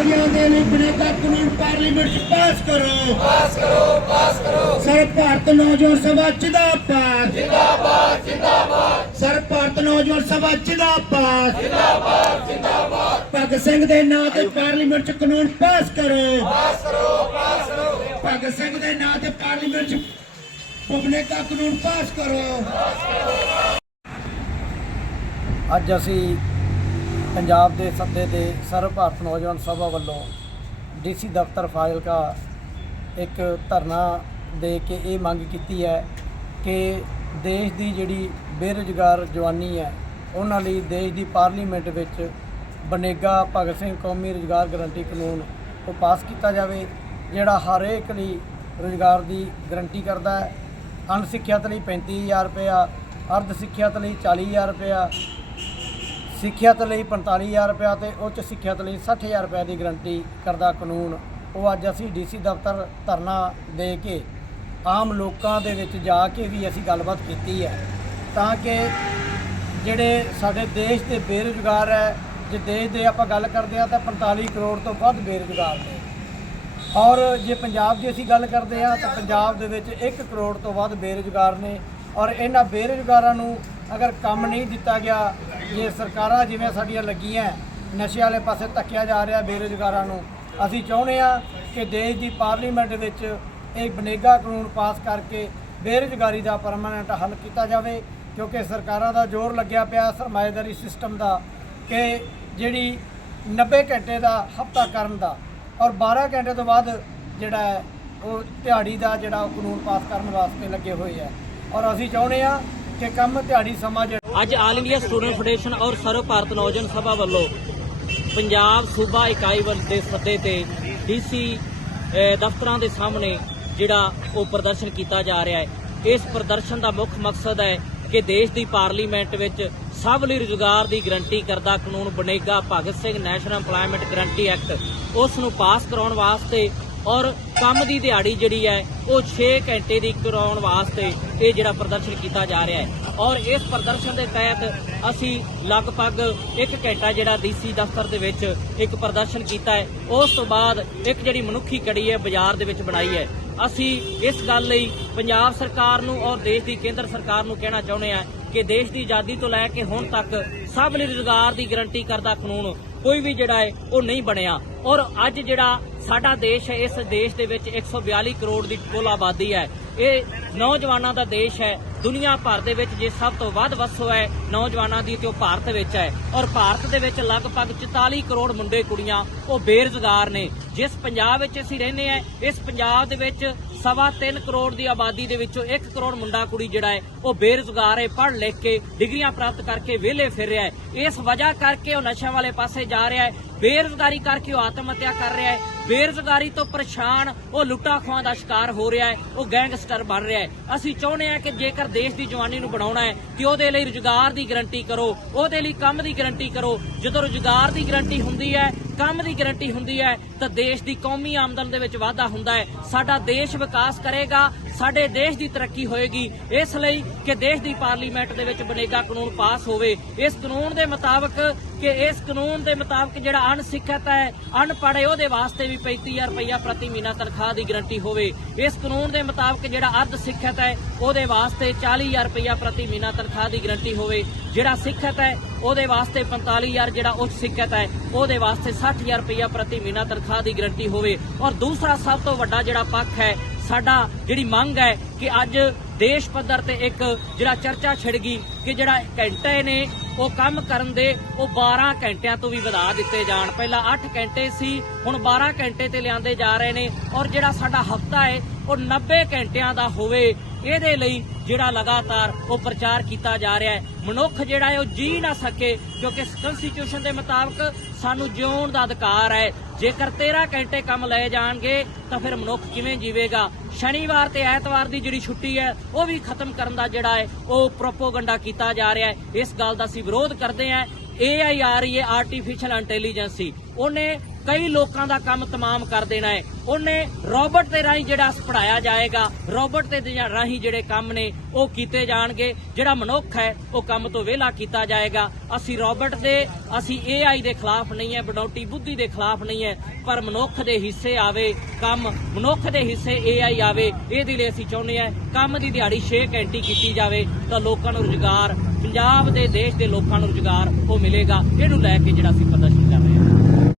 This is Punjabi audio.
ਦੁਨੀਆ ਦੇ ਲਈ ਬਣੇਗਾ ਕਾਨੂੰਨ ਪਾਰਲੀਮੈਂਟ ਚ ਪਾਸ ਕਰੋ। ਪਾਸ ਕਰੋ ਪਾਸ ਕਰੋ। ਸਰ ਭਾਰਤ ਨੌਜਵਾਨ ਸਭਾ ਜਿੰਦਾਬਾਦ। ਜਿੰਦਾਬਾਦ ਜਿੰਦਾਬਾਦ। ਸਰ ਭਾਰਤ ਨੌਜਵਾਨ ਸਭਾ ਜਿੰਦਾਬਾਦ। ਜਿੰਦਾਬਾਦ ਜਿੰਦਾਬਾਦ। ਭਗਤ ਸਿੰਘ ਦੇ ਨਾਂ ਤੇ ਪਾਰਲੀਮੈਂਟ ਚ ਕਾਨੂੰਨ ਪਾਸ ਕਰੋ। ਪਾਸ ਕਰੋ ਪਾਸ ਕਰੋ। ਭਗਤ ਸਿੰਘ ਦੇ ਨਾਂ ਤੇ ਪਾਰਲੀਮੈਂਟ ਚ ਬਣੇਗਾ ਕਾਨੂੰਨ ਪਾਸ ਕਰੋ। ਅੱਜ ਅਸੀਂ ਪੰਜਾਬ ਦੇ ਸੱਦੇ ਤੇ ਸਰਵ ਭਾਰਤ ਨੌਜਵਾਨ ਸਭਾ ਵੱਲੋਂ ਡੀਸੀ ਦਫ਼ਤਰ ਫਾਜ਼ਿਲਕਾ ਇੱਕ ਧਰਨਾ ਦੇ ਕੇ ਇਹ ਮੰਗ ਕੀਤੀ ਹੈ ਕਿ ਦੇਸ਼ ਦੀ ਜਿਹੜੀ ਬੇਰੁਜ਼ਗਾਰ ਜਵਾਨੀ ਹੈ, ਉਹਨਾਂ ਲਈ ਦੇਸ਼ ਦੀ ਪਾਰਲੀਮੈਂਟ ਵਿੱਚ ਬਨੇਗਾ ਭਗਤ ਸਿੰਘ ਕੌਮੀ ਰੁਜ਼ਗਾਰ ਗਰੰਟੀ ਕਾਨੂੰਨ ਉਹ ਪਾਸ ਕੀਤਾ ਜਾਵੇ, ਜਿਹੜਾ ਹਰੇਕ ਲਈ ਰੁਜ਼ਗਾਰ ਦੀ ਗਰੰਟੀ ਕਰਦਾ ਹੈ। ਅਣਸਿੱਖਿਅਤ ਲਈ 35000 ਰੁਪਇਆ, ਅਰਧ ਸਿੱਖਿਅਤ ਲਈ 40000 ਰੁਪਇਆ ਸਿੱਖਿਅਤ ਲਈ 45000 ਰੁਪਇਆ ਤੇ ਉੱਚ ਸਿੱਖਿਅਤ ਲਈ 60000 ਰੁਪਏ ਦੀ ਗਰੰਟੀ ਕਰਦਾ ਕਾਨੂੰਨ। ਉਹ ਅੱਜ ਅਸੀਂ ਡੀਸੀ ਦਫ਼ਤਰ ਧਰਨਾ ਦੇ ਕੇ ਆਮ ਲੋਕਾਂ ਦੇ ਵਿੱਚ ਜਾ ਕੇ ਵੀ ਅਸੀਂ ਗੱਲਬਾਤ ਕੀਤੀ ਹੈ। ਤਾਂ ਕਿ ਜਿਹੜੇ ਸਾਡੇ ਦੇਸ਼ ਦੇ ਬੇਰੁਜ਼ਗਾਰ ਹੈ, ਜੇ ਦੇਸ਼ ਦੇ ਆਪਾਂ ਗੱਲ ਕਰਦੇ ਆ ਤਾਂ 45 ਕਰੋੜ ਤੋਂ ਵੱਧ ਬੇਰੁਜ਼ਗਾਰ ਨੇ। ਔਰ ਜੇ ਪੰਜਾਬ ਦੀ ਅਸੀਂ ਗੱਲ ਕਰਦੇ ਆ ਤਾਂ ਪੰਜਾਬ ਦੇ ਵਿੱਚ 1 ਕਰੋੜ ਤੋਂ ਵੱਧ ਬੇਰੁਜ਼ਗਾਰ ਨੇ। ਔਰ ਇਹਨਾਂ ਬੇਰੁਜ਼ਗਾਰਾਂ ਨੂੰ ਅਗਰ ਕੰਮ ਨਹੀਂ ਦਿੱਤਾ ਗਿਆ, ਜੇ ਸਰਕਾਰਾਂ ਜਿਵੇਂ ਸਾਡੀਆਂ ਲੱਗੀਆਂ, ਨਸ਼ੇ ਵਾਲੇ ਪਾਸੇ ਧੱਕਿਆ ਜਾ ਰਿਹਾ ਬੇਰੁਜ਼ਗਾਰਾਂ ਨੂੰ, ਅਸੀਂ ਚਾਹੁੰਦੇ ਆ ਕਿ ਦੇਸ਼ ਦੀ ਪਾਰਲੀਮੈਂਟ ਵਿੱਚ ਇਹ ਬਨੇਗਾ ਕਾਨੂੰਨ ਪਾਸ ਕਰਕੇ ਬੇਰੁਜ਼ਗਾਰੀ ਦਾ ਪਰਮਾਨੈਂਟ ਹੱਲ ਕੀਤਾ ਜਾਵੇ, ਕਿਉਂਕਿ ਸਰਕਾਰਾਂ ਦਾ ਜ਼ੋਰ ਲੱਗਿਆ ਪਿਆ, ਸਰਮਾਏਦਾਰੀ ਸਿਸਟਮ ਦਾ, ਕਿ ਜਿਹੜੀ 90 ਘੰਟੇ ਦਾ ਹਫਤਾ ਕਰਨ ਦਾ ਔਰ 12 ਘੰਟੇ ਤੋਂ ਬਾਅਦ ਜਿਹੜਾ ਹੈ, ਉਹ ਦਿਹਾੜੀ ਦਾ ਜਿਹੜਾ ਉਹ ਕਾਨੂੰਨ ਪਾਸ ਕਰਨ ਵਾਸਤੇ ਲੱਗੇ ਹੋਏ ਹੈ। ਔਰ ਅਸੀਂ ਚਾਹੁੰਦੇ ਆ ਕਿ ਕੰਮ ਦਿਹਾੜੀ ਸਮਾਂ ਜਿਹੜਾ ਅੱਜ ਆਲ ਇੰਡੀਆ ਸਟੂਡੈਂਟ ਫੈਡਰੇਸ਼ਨ ਔਰ ਸਰਵ ਭਾਰਤ ਨੌਜਵਾਨ ਸਭਾ ਵੱਲੋਂ ਪੰਜਾਬ ਸੂਬਾ ਇਕਾਈ ਵੱਲ ਦੇ ਸੱਦੇ ਤੇ ਡੀਸੀ ਦਫ਼ਤਰਾਂ ਦੇ ਸਾਹਮਣੇ ਜਿਹੜਾ ਉਹ ਪ੍ਰਦਰਸ਼ਨ ਕੀਤਾ ਜਾ ਰਿਹਾ ਹੈ। ਇਸ ਪ੍ਰਦਰਸ਼ਨ ਦਾ ਮੁੱਖ ਮਕਸਦ ਹੈ ਕਿ ਦੇਸ਼ ਦੀ ਪਾਰਲੀਮੈਂਟ ਵਿੱਚ ਸਭ ਲਈ ਰੁਜ਼ਗਾਰ ਦੀ ਗਰੰਟੀ ਕਰਦਾ ਕਾਨੂੰਨ ਬਣੇਗਾ। Bhagat Singh national employment guarantee act ਉਸ ਨੂੰ ਪਾਸ ਕਰਾਉਣ ਵਾਸਤੇ ਔਰ ਕੰਮ ਦੀ ਦਿਹਾੜੀ ਜਿਹੜੀ ਹੈ, ਉਹ 6 ਘੰਟੇ ਦੀ ਕਰਾਉਣ ਵਾਸਤੇ ਇਹ ਜਿਹੜਾ ਪ੍ਰਦਰਸ਼ਨ ਕੀਤਾ ਜਾ ਰਿਹਾ ਹੈ। ਔਰ ਇਸ ਪ੍ਰਦਰਸ਼ਨ ਦੇ ਤਹਿਤ ਅਸੀਂ ਲਗਭਗ 1 ਘੰਟਾ ਜਿਹੜਾ ਡੀਸੀ ਦਫ਼ਤਰ ਦੇ ਵਿੱਚ ਇੱਕ ਪ੍ਰਦਰਸ਼ਨ ਕੀਤਾ ਹੈ। ਉਸ ਤੋਂ ਬਾਅਦ ਇੱਕ ਜਿਹੜੀ ਮਨੁੱਖੀ ਕੜੀ ਹੈ, ਬਾਜ਼ਾਰ ਦੇ ਵਿੱਚ ਬਣਾਈ ਹੈ। ਅਸੀਂ ਇਸ ਗੱਲ ਲਈ ਪੰਜਾਬ ਸਰਕਾਰ ਨੂੰ ਔਰ ਦੇਸ਼ ਦੀ ਕੇਂਦਰ ਸਰਕਾਰ ਨੂੰ ਕਹਿਣਾ ਚਾਹੁੰਦੇ ਹਾਂ ਕਿ ਦੇਸ਼ ਦੀ ਆਜ਼ਾਦੀ ਤੋਂ ਲੈ ਕੇ ਹੁਣ ਤੱਕ ਸਭ ਲਈ ਰੁਜ਼ਗਾਰ ਦੀ ਗਰੰਟੀ ਕਰਦਾ ਕਾਨੂੰਨ ਕੋਈ ਵੀ ਜਿਹੜਾ ਹੈ ਉਹ ਨਹੀਂ ਬਣਿਆ। ਔਰ ਅੱਜ ਜਿਹੜਾ ਸਾਡਾ ਦੇਸ਼ ਹੈ, ਇਸ ਦੇਸ਼ ਦੇ ਵਿੱਚ 142 ਕਰੋੜ ਦੀ ਕੁੱਲ ਆਬਾਦੀ ਹੈ। ਇਹ ਨੌਜਵਾਨਾਂ ਦਾ ਦੇਸ਼ ਹੈ, ਦੁਨੀਆ ਭਰ ਦੇ ਵਿੱਚ ਜੇ ਸਭ ਤੋਂ ਵੱਧ ਵਸੋ ਹੈ, ਨੌਜਵਾਨਾਂ ਦੀ ਤੇ ਉਹ ਭਾਰਤ ਵਿੱਚ ਹੈ। ਔਰ ਭਾਰਤ ਦੇ ਵਿੱਚ ਲਗਭਗ 44 ਕਰੋੜ ਮੁੰਡੇ ਕੁੜੀਆਂ ਉਹ ਬੇਰੁਜ਼ਗਾਰ ਨੇ। ਜਿਸ ਪੰਜਾਬ ਵਿੱਚ ਅਸੀਂ ਰਹਿੰਦੇ ਆ ਇਸ ਪੰਜਾਬ ਦੇ ਵਿੱਚ ਸਵਾ 3 ਕਰੋੜ ਦੀ ਆਬਾਦੀ ਦੇ ਵਿੱਚੋਂ 1 ਕਰੋੜ ਮੁੰਡਾ ਕੁੜੀ ਜਿਹੜਾ ਹੈ, ਉਹ ਬੇਰੁਜ਼ਗਾਰ ਹੈ, ਪੜ੍ਹ ਲਿਖ ਕੇ ਡਿਗਰੀਆਂ ਪ੍ਰਾਪਤ ਕਰਕੇ ਵਿਹਲੇ ਫਿਰ ਰਿਹਾ ਹੈ। ਇਸ ਵਜ੍ਹਾ ਕਰਕੇ ਉਹ ਨਸ਼ਿਆਂ ਵਾਲੇ ਪਾਸੇ ਜਾ ਰਿਹਾ ਹੈ, ਬੇਰੁਜ਼ਗਾਰੀ ਕਰਕੇ ਉਹ ਆਤਮ ਹੱਤਿਆ ਕਰ ਰਿਹਾ ਹੈ। ਬੇਰੁਜ਼ਗਾਰੀ ਤੋਂ ਪਰੇਸ਼ਾਨ, ਉਹ ਲੁੱਟਾ ਖੋਹਾਂ ਦਾ ਸ਼ਿਕਾਰ ਹੋ ਰਿਹਾ ਹੈ, ਉਹ ਗੈਂਗਸਟਰ ਬਣ ਰਿਹਾ ਹੈ। ਅਸੀਂ ਚਾਹੁੰਦੇ ਹਾਂ ਕਿ ਜੇਕਰ ਦੇਸ਼ ਦੀ ਜਵਾਨੀ ਨੂੰ ਬਣਾਉਣਾ ਹੈ, ਕਿ ਉਹਦੇ ਲਈ ਰੁਜ਼ਗਾਰ ਦੀ ਗਰੰਟੀ ਕਰੋ, ਉਹਦੇ ਲਈ ਕੰਮ ਦੀ ਗਰੰਟੀ ਕਰੋ। ਜਦੋਂ ਰੁਜ਼ਗਾਰ ਦੀ ਗਰੰਟੀ ਹੁੰਦੀ ਹੈ, ਕੰਮ ਦੀ ਗਰੰਟੀ ਹੁੰਦੀ ਹੈ, ਤਾਂ ਦੇਸ਼ ਦੀ ਕੌਮੀ ਆਮਦਨ ਦੇ ਵਿੱਚ ਵਾਧਾ ਹੁੰਦਾ ਹੈ। ਸਾਡਾ ਦੇਸ਼ ਵਿਕਾਸ ਕਰੇਗਾ, ਸਾਡੇ ਦੇਸ਼ ਦੀ ਤਰੱਕੀ ਹੋਏਗੀ। ਇਸ ਲਈ ਕਿ ਦੇਸ਼ ਦੀ ਪਾਰਲੀਮੈਂਟ ਦੇ ਵਿੱਚ ਬਣੇਗਾ ਕਾਨੂੰਨ ਪਾਸ ਹੋਵੇ। ਇਸ ਕਾਨੂੰਨ ਦੇ ਮੁਤਾਬਕ ਕਿ ਇਸ ਕਾਨੂੰਨ ਦੇ ਮੁਤਾਬਕ ਜਿਹੜਾ ਅਣਸਿੱਖਿਅਤ ਹੈ ਅਨਪੜ੍ਹ ਹੈ, ਉਹਦੇ ਵਾਸਤੇ ਵੀ 35000 ਰੁਪਇਆ ਪ੍ਰਤੀ ਮਹੀਨਾ ਤਨਖਾਹ ਦੀ ਗਰੰਟੀ ਹੋਵੇ। ਇਸ ਕਾਨੂੰਨ ਦੇ ਮੁਤਾਬਕ ਜਿਹੜਾ ਅਰਧ ਸਿੱਖਿਅਤ ਹੈ, ਉਹਦੇ ਵਾਸਤੇ 40000 ਰੁਪਇਆ ਪ੍ਰਤੀ ਮਹੀਨਾ ਤਨਖਾਹ ਦੀ ਗਰੰਟੀ ਹੋਵੇ। ਜਿਹੜਾ ਸਿੱਖਿਅਤ ਹੈ, ਉਹਦੇ ਵਾਸਤੇ 45000 ਜਿਹੜਾ ਉੱਚ ਸਿੱਖਿਅਤ ਹੈ, ਉਹਦੇ ਵਾਸਤੇ 60000 ਰੁਪਇਆ ਪ੍ਰਤੀ ਮਹੀਨਾ ਤਨਖਾਹ ਦੀ ਗਰੰਟੀ ਹੋਵੇ। ਔਰ ਦੂਸਰਾ ਸਭ ਤੋਂ ਵੱਡਾ ਜਿਹੜਾ ਪੱਖ ਹੈ, ਸਾਡਾ ਜਿਹੜੀ ਮੰਗ ਹੈ ਕਿ ਅੱਜ ਦੇਸ਼ ਪੱਧਰ ਤੇ ਇੱਕ ਜਿਹੜਾ ਚਰਚਾ ਛਿੜ ਗਈ ਕਿ ਜਿਹੜਾ ਘੰਟੇ ਨੇ ਉਹ ਕੰਮ ਕਰਨ ਦੇ, ਉਹ 12 ਘੰਟਿਆਂ ਤੋਂ ਵੀ ਵਧਾ ਦਿੱਤੇ ਜਾਣ। ਪਹਿਲਾਂ 8 ਘੰਟੇ ਸੀ, ਹੁਣ 12 ਘੰਟੇ ਤੇ ਲਿਆਂਦੇ ਜਾ ਰਹੇ ਨੇ। ਔਰ ਜਿਹੜਾ ਸਾਡਾ ਹਫਤਾ ਹੈ, ਉਹ 90 ਘੰਟਿਆਂ ਦਾ ਹੋਵੇ ਇਹਦੇ ਲਈ ਜਿਹੜਾ ਲਗਾਤਾਰ ਉਹ ਪ੍ਰਚਾਰ ਕੀਤਾ ਜਾ ਰਿਹਾ ਹੈ। ਮਨੁੱਖ ਜਿਹੜਾ ਹੈ, ਉਹ ਜੀ ਨਾ ਸਕੇ, ਕਿਉਂਕਿ ਕਨਸਟੀਟਿਊਸ਼ਨ ਦੇ ਮੁਤਾਬਕ ਸਾਨੂੰ ਜਿਉਣ ਦਾ ਅਧਿਕਾਰ ਹੈ। ਜੇਕਰ 13 ਘੰਟੇ ਕੰਮ ਲਏ ਜਾਣਗੇ, ਤਾਂ ਫਿਰ ਮਨੁੱਖ ਕਿਵੇਂ ਜੀਵੇਗਾ? ਸ਼ਨੀਵਾਰ ਤੇ ਐਤਵਾਰ ਦੀ ਜਿਹੜੀ ਛੁੱਟੀ ਹੈ, ਉਹ ਵੀ ਖਤਮ ਕਰਨ ਦਾ ਜਿਹੜਾ ਹੈ, ਉਹ ਪ੍ਰੋਪੋਗੰਡਾ ਕੀਤਾ ਜਾ ਰਿਹਾ ਹੈ। ਇਸ ਗੱਲ ਦਾ ਅਸੀਂ ਵਿਰੋਧ ਕਰਦੇ ਹਾਂ। ਏਆਈ ਆ ਰਹੀ ਹੈ ਆਰਟੀਫੀਸ਼ੀਅਲ ਇੰਟੈਲੀਜੈਂਸੀ ਉਹਨੇ ਕਈ ਲੋਕਾਂ ਦਾ ਕੰਮ ਤਮਾਮ ਕਰ ਦੇਣਾ ਹੈ। ਉਹਨੇ ਰੋਬਟ ਦੇ ਰਾਹੀਂ ਜਿਹੜਾ ਪੜਾਇਆ ਜਾਏਗਾ ਰੋਬਟ ਦੇ ਰਾਹੀਂ ਜਿਹੜੇ ਕੰਮ ਨੇ, ਉਹ ਕੀਤੇ ਜਾਣਗੇ। ਜਿਹੜਾ ਮਨੁੱਖ ਹੈ, ਉਹ ਕੰਮ ਤੋਂ ਵਿਹਲਾ ਕੀਤਾ ਜਾਏਗਾ। ਅਸੀਂ ਰੋਬਟ ਦੇ, ਅਸੀਂ AI ਦੇ ਖਿਲਾਫ ਨਹੀਂ ਹੈ ਬਣਾਉਟੀ ਬੁੱਧੀ ਦੇ ਖਿਲਾਫ ਨਹੀਂ ਹੈ, ਪਰ ਮਨੁੱਖ ਦੇ ਹਿੱਸੇ ਆਵੇ, ਕੰਮ ਮਨੁੱਖ ਦੇ ਹਿੱਸੇ AI ਆਵੇ, ਇਹਦੇ ਲਈ ਅਸੀਂ ਚਾਹੁੰਦੇ ਹਾਂ, ਕੰਮ ਦੀ ਦਿਹਾੜੀ 6 ਘੰਟੇ ਕੀਤੀ ਜਾਵੇ, ਤਾਂ ਲੋਕਾਂ ਨੂੰ ਰੁਜ਼ਗਾਰ, ਪੰਜਾਬ ਦੇ ਦੇਸ਼ ਦੇ ਲੋਕਾਂ ਨੂੰ ਰੁਜ਼ਗਾਰ ਉਹ ਮਿਲੇਗਾ, ਇਹਨੂੰ ਲੈ ਕੇ ਜਿਹੜਾ ਅਸੀਂ ਪ੍ਰਦਰਸ਼ਨ